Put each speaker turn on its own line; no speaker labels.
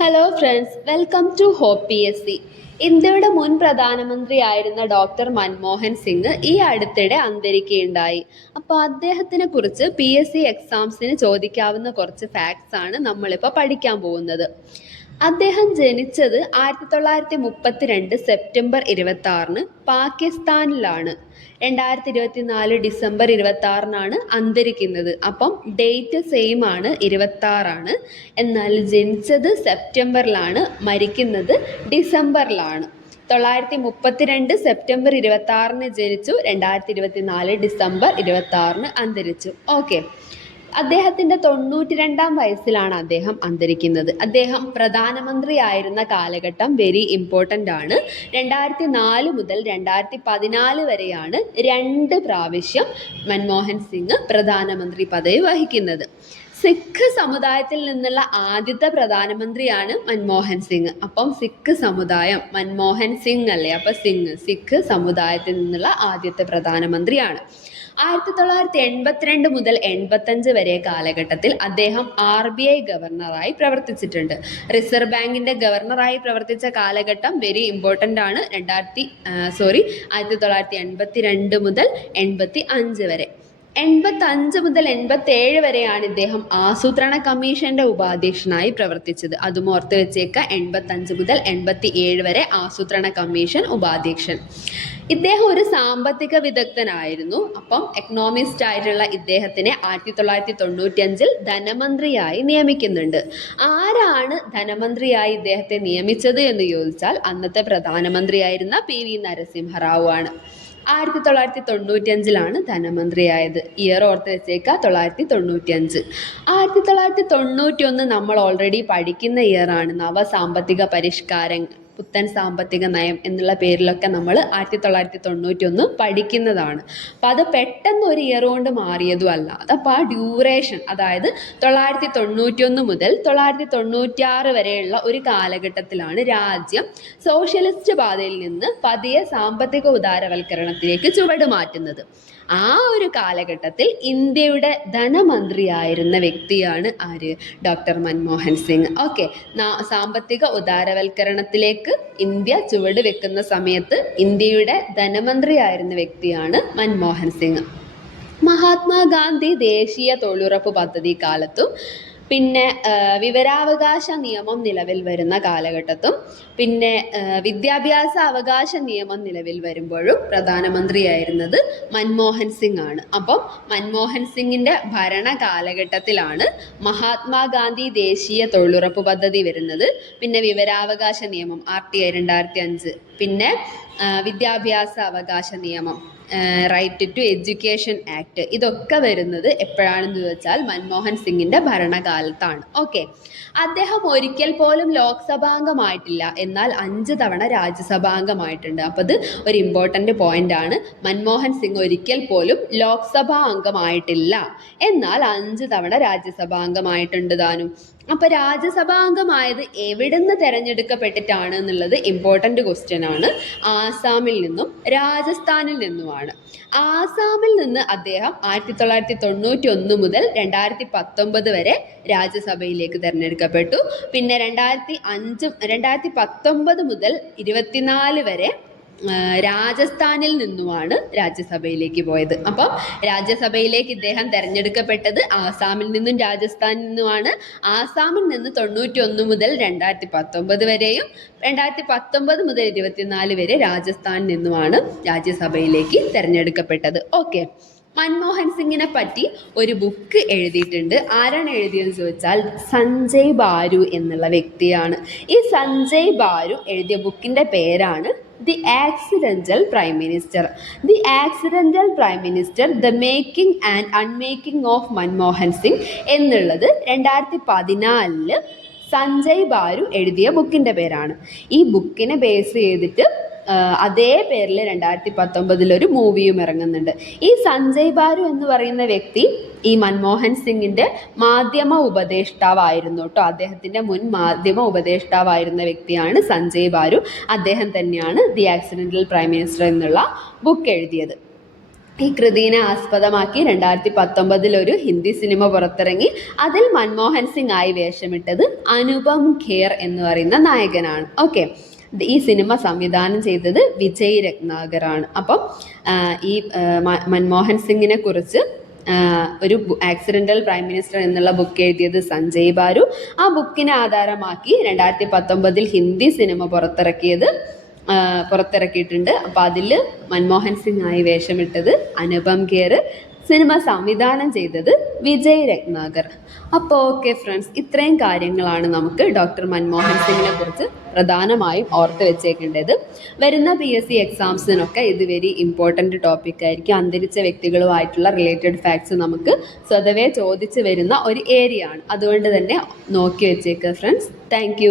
Hello friends welcome to hope P S C ഇന്ത്യയുടെ മുൻ പ്രധാനമന്ത്രിയായിരുന്ന ഡോക്ടർ മൻമോഹൻ സിംഗ് ഈ അടുത്തിടെ അന്തരിക്കുകയുണ്ടായി. അപ്പോൾ അദ്ദേഹത്തിനെ കുറിച്ച് പി എസ് സി എക്സാംസിന് ചോദിക്കാവുന്ന കുറച്ച് ഫാക്ട്സ് ആണ് നമ്മളിപ്പോൾ പഠിക്കാൻ പോകുന്നത്. അദ്ദേഹം ജനിച്ചത് ആയിരത്തി തൊള്ളായിരത്തി മുപ്പത്തിരണ്ട് സെപ്റ്റംബർ ഇരുപത്തി ആറിന് പാകിസ്ഥാനിലാണ്. രണ്ടായിരത്തി ഇരുപത്തി നാല് ഡിസംബർ ഇരുപത്തി ആറിനാണ് അന്തരിക്കുന്നത്. അപ്പം ഡേറ്റ് സെയിം ആണ് ഇരുപത്തി ആറാണ് എന്നാൽ ജനിച്ചത് സെപ്റ്റംബറിലാണ് മരിക്കുന്നത് ഡിസംബറിലാണ്. തൊള്ളായിരത്തി മുപ്പത്തിരണ്ട് സെപ്റ്റംബർ ഇരുപത്തി ആറിന് ജനിച്ചു. രണ്ടായിരത്തി ഇരുപത്തി നാല് ഡിസംബർ ഇരുപത്തി ആറിന് അന്തരിച്ചു. ഓക്കെ അദ്ദേഹത്തിന്റെ തൊണ്ണൂറ്റി രണ്ടാം വയസ്സിലാണ് അദ്ദേഹം അന്തരിക്കുന്നത്. അദ്ദേഹം പ്രധാനമന്ത്രിയായിരുന്ന കാലഘട്ടം വെരി ഇമ്പോർട്ടന്റ് ആണ്. രണ്ടായിരത്തി നാല് മുതൽ രണ്ടായിരത്തി പതിനാല് വരെയാണ് രണ്ട് പ്രാവശ്യം മൻമോഹൻ സിംഗ് പ്രധാനമന്ത്രി പദവി വഹിക്കുന്നത്. സിഖ് സമുദായത്തിൽ നിന്നുള്ള ആദ്യത്തെ പ്രധാനമന്ത്രിയാണ് മൻമോഹൻ സിംഗ്. അപ്പം സിഖ് സമുദായം മൻമോഹൻ സിംഗ് അല്ലേ? അപ്പം സിംഗ് സിഖ് സമുദായത്തിൽ നിന്നുള്ള ആദ്യത്തെ പ്രധാനമന്ത്രിയാണ്. ആയിരത്തി തൊള്ളായിരത്തി എൺപത്തിരണ്ട് മുതൽ എൺപത്തഞ്ച് വരെ കാലഘട്ടത്തിൽ അദ്ദേഹം ആർ ബി ഐ ഗവർണറായി പ്രവർത്തിച്ചിട്ടുണ്ട്. റിസർവ് ബാങ്കിന്റെ ഗവർണറായി പ്രവർത്തിച്ച കാലഘട്ടം വെരി ഇമ്പോർട്ടന്റ് ആണ്. രണ്ടായിരത്തി സോറി ആയിരത്തി തൊള്ളായിരത്തി എൺപത്തി രണ്ട് മുതൽ എൺപത്തി അഞ്ച് വരെ. എൺപത്തഞ്ച് മുതൽ എൺപത്തേഴ് വരെയാണ് ഇദ്ദേഹം ആസൂത്രണ കമ്മീഷന്റെ ഉപാധ്യക്ഷനായി പ്രവർത്തിച്ചത്. അതും ഓർത്ത് വെച്ചേക്ക എൺപത്തഞ്ച് മുതൽ എൺപത്തി ഏഴ് വരെ ആസൂത്രണ കമ്മീഷൻ ഉപാധ്യക്ഷൻ. ഇദ്ദേഹം ഒരു സാമ്പത്തിക വിദഗ്ധനായിരുന്നു. അപ്പം എക്കണോമിസ്റ്റ് ആയിട്ടുള്ള ഇദ്ദേഹത്തിനെ ആയിരത്തി തൊള്ളായിരത്തി തൊണ്ണൂറ്റി അഞ്ചിൽ ധനമന്ത്രിയായി നിയമിക്കുന്നുണ്ട്. ആരാണ് ധനമന്ത്രിയായി ഇദ്ദേഹത്തെ നിയമിച്ചത് എന്ന് ചോദിച്ചാൽ അന്നത്തെ പ്രധാനമന്ത്രിയായിരുന്ന പി വി നരസിംഹറാവു ആണ്. ആയിരത്തി തൊള്ളായിരത്തി തൊണ്ണൂറ്റി അഞ്ചിലാണ് ധനമന്ത്രിയായത്. ഇയർ ഓർത്ത് വെച്ചേക്ക തൊള്ളായിരത്തി തൊണ്ണൂറ്റി അഞ്ച് ആയിരത്തി തൊള്ളായിരത്തി തൊണ്ണൂറ്റി ഒന്ന് നമ്മൾ ഓൾറെഡി പഠിക്കുന്ന ഇയറാണ് നവ സാമ്പത്തിക പരിഷ്കാരങ്ങൾ പുത്തൻ സാമ്പത്തിക നയം എന്നുള്ള പേരിലൊക്കെ നമ്മൾ ആയിരത്തി തൊള്ളായിരത്തി തൊണ്ണൂറ്റി ഒന്ന് പഠിക്കുന്നതാണ്. അപ്പോൾ അത് പെട്ടെന്ന് ഒരു ഇയർ കൊണ്ട് മാറിയതും അല്ല അതപ്പോൾ ആ ഡ്യൂറേഷൻ അതായത് തൊള്ളായിരത്തി തൊണ്ണൂറ്റി ഒന്ന് മുതൽ തൊള്ളായിരത്തി തൊണ്ണൂറ്റി ആറ് വരെയുള്ള ഒരു കാലഘട്ടത്തിലാണ് രാജ്യം സോഷ്യലിസ്റ്റ് പാതയിൽ നിന്ന് പതിയെ സാമ്പത്തിക ഉദാരവൽക്കരണത്തിലേക്ക് ചുവട് മാറ്റുന്നത്. ആ ഒരു കാലഘട്ടത്തിൽ ഇന്ത്യയുടെ ധനമന്ത്രിയായിരുന്ന വ്യക്തിയാണ് ആര്? ഡോക്ടർ മൻമോഹൻ സിംഗ്. ഓക്കെ സാമ്പത്തിക ഉദാരവൽക്കരണത്തിലേക്ക് ഇന്ത്യ ചുവട് വെക്കുന്ന സമയത്ത് ഇന്ത്യയുടെ ധനമന്ത്രിയായിരുന്ന വ്യക്തിയാണ് മൻമോഹൻ സിംഗ്. മഹാത്മാഗാന്ധി ദേശീയ തൊഴിലുറപ്പ് പദ്ധതി കാലത്തും പിന്നെ വിവരാവകാശ നിയമം നിലവിൽ വരുന്ന കാലഘട്ടത്തും പിന്നെ വിദ്യാഭ്യാസ അവകാശ നിയമം നിലവിൽ വരുമ്പോഴും പ്രധാനമന്ത്രിയായിരുന്നത് മൻമോഹൻ സിംഗ് ആണ്. അപ്പം മൻമോഹൻ സിംഗിന്റെ ഭരണ കാലഘട്ടത്തിലാണ് മഹാത്മാഗാന്ധി ദേശീയ തൊഴിലുറപ്പ് പദ്ധതി വരുന്നത്. പിന്നെ വിവരാവകാശ നിയമം ആർ ടി ഐ രണ്ടായിരത്തി അഞ്ച്. പിന്നെ വിദ്യാഭ്യാസ അവകാശ നിയമം റൈറ്റ് ടു എഡ്യൂക്കേഷൻ ആക്ട് ഇതൊക്കെ വരുന്നത് എപ്പോഴാണെന്ന് വെച്ചാൽ മൻമോഹൻ സിംഗിന്റെ ഭരണകാലത്താണ്. ഓക്കെ അദ്ദേഹം ഒരിക്കൽ പോലും ലോക്സഭാംഗമായിട്ടില്ല. എന്നാൽ അഞ്ച് തവണ രാജ്യസഭാംഗമായിട്ടുണ്ട്. അപ്പോൾ അത് ഒരു ഇമ്പോർട്ടന്റ് ആണ്. മൻമോഹൻ സിംഗ് ഒരിക്കൽ പോലും ലോക്സഭാ അംഗമായിട്ടില്ല എന്നാൽ അഞ്ച് തവണ രാജ്യസഭാംഗമായിട്ടുണ്ട് താനും. അപ്പോൾ രാജ്യസഭാംഗമായത് എവിടുന്ന് തിരഞ്ഞെടുക്കപ്പെട്ടിട്ടാണ് എന്നുള്ളത് ഇമ്പോർട്ടന്റ് ക്വസ്റ്റ്യൻ ആണ്. ആസാമിൽ നിന്നും രാജസ്ഥാനിൽ നിന്നുമാണ്. ആസാമിൽ നിന്ന് അദ്ദേഹം ആയിരത്തി തൊള്ളായിരത്തി തൊണ്ണൂറ്റി ഒന്ന് മുതൽ രണ്ടായിരത്തി പത്തൊമ്പത് വരെ രാജ്യസഭയിലേക്ക് തിരഞ്ഞെടുക്കപ്പെട്ടു. പിന്നെ രണ്ടായിരത്തി അഞ്ച് രണ്ടായിരത്തി പത്തൊമ്പത് മുതൽ ഇരുപത്തിനാല് വരെ രാജസ്ഥാനിൽ നിന്നുമാണ് രാജ്യസഭയിലേക്ക് പോയത്. അപ്പം രാജ്യസഭയിലേക്ക് ഇദ്ദേഹം തെരഞ്ഞെടുക്കപ്പെട്ടത് ആസാമിൽ നിന്നും രാജസ്ഥാനിൽ നിന്നുമാണ്. ആസാമിൽ നിന്ന് തൊണ്ണൂറ്റി ഒന്ന് മുതൽ രണ്ടായിരത്തി പത്തൊമ്പത് വരെയും രണ്ടായിരത്തി പത്തൊമ്പത് മുതൽ ഇരുപത്തിനാല് വരെ രാജസ്ഥാനിൽ നിന്നുമാണ് രാജ്യസഭയിലേക്ക് തെരഞ്ഞെടുക്കപ്പെട്ടത്. ഓക്കെ. മൻമോഹൻ സിംഗിനെ പറ്റി ഒരു ബുക്ക് എഴുതിയിട്ടുണ്ട്. ആരാണ് എഴുതിയതെന്ന് ചോദിച്ചാൽ സഞ്ജയ് ബാരു എന്നുള്ള വ്യക്തിയാണ്. ഈ സഞ്ജയ് ബാരു എഴുതിയ ബുക്കിന്റെ പേരാണ് the accidental prime minister the accidental prime minister the making and unmaking of Manmohan Singh എന്നുള്ളത് രണ്ടായിരത്തി പതിനാലിൽ സഞ്ജയ് ബാരു എഴുതിയ ബുക്കിന്റെ പേരാണ്. ഈ ബുക്കിനെ ബേസ് ചെയ്തിട്ട് അതേ പേരിൽ രണ്ടായിരത്തി പത്തൊമ്പതിൽ ഒരു മൂവിയും ഇറങ്ങുന്നുണ്ട്. ഈ സഞ്ജയ് ബാരു എന്ന് പറയുന്ന വ്യക്തി ഈ മൻമോഹൻ സിംഗിന്റെ മാധ്യമ ഉപദേഷ്ടാവായിരുന്നു കേട്ടോ. അദ്ദേഹത്തിന്റെ മുൻ മാധ്യമ ഉപദേഷ്ടാവായിരുന്ന വ്യക്തിയാണ് സഞ്ജയ് ബാരു. അദ്ദേഹം തന്നെയാണ് ദി ആക്സിഡന്റൽ പ്രൈം മിനിസ്റ്റർ എന്നുള്ള ബുക്ക് എഴുതിയത്. ഈ കൃതിനെ ആസ്പദമാക്കി രണ്ടായിരത്തി പത്തൊമ്പതിൽ ഒരു ഹിന്ദി സിനിമ പുറത്തിറങ്ങി. അതിൽ മൻമോഹൻ സിംഗ് ആയി വേഷമിട്ടത് അനുപം ഖേർ എന്ന് പറയുന്ന നായകനാണ്. ഓക്കെ. ഈ സിനിമ സംവിധാനം ചെയ്തത് വിജയ് രത്നാകറാണ് അപ്പം ഈ മൻമോഹൻ സിംഗിനെ കുറിച്ച് ഒരു ആക്സിഡന്റൽ പ്രൈം മിനിസ്റ്റർ എന്നുള്ള ബുക്ക് എഴുതിയത് സഞ്ജയ് ബാരു. ആ ബുക്കിനെ ആധാരമാക്കി രണ്ടായിരത്തി പത്തൊമ്പതിൽ ഹിന്ദി സിനിമ പുറത്തിറക്കിയത് പുറത്തിറക്കിയിട്ടുണ്ട്. അപ്പോൾ അതിൽ മൻമോഹൻ സിംഗ് ആയി വേഷമിട്ടത് അനുപം ഖേർ. സിനിമ സംവിധാനം ചെയ്തത് വിജയ് രത്നാകർ. അപ്പോൾ ഓക്കെ ഫ്രണ്ട്സ് ഇത്രയും കാര്യങ്ങളാണ് നമുക്ക് ഡോക്ടർ മൻമോഹൻ സിംഗിനെ കുറിച്ച് പ്രധാനമായും ഓർത്ത് വെച്ചേക്കേണ്ടത്. വരുന്ന പി എസ് സി എക്സാംസിനൊക്കെ ഇത് വെരി ഇമ്പോർട്ടന്റ് ടോപ്പിക് ആയിരിക്കും. അന്തരിച്ച വ്യക്തികളുമായിട്ടുള്ള റിലേറ്റഡ് ഫാക്ട്സ് നമുക്ക് സ്വതവേ ചോദിച്ചു വരുന്ന ഒരു ഏരിയ ആണ്. അതുകൊണ്ട് തന്നെ നോക്കി വെച്ചേക്കുക ഫ്രണ്ട്സ് താങ്ക്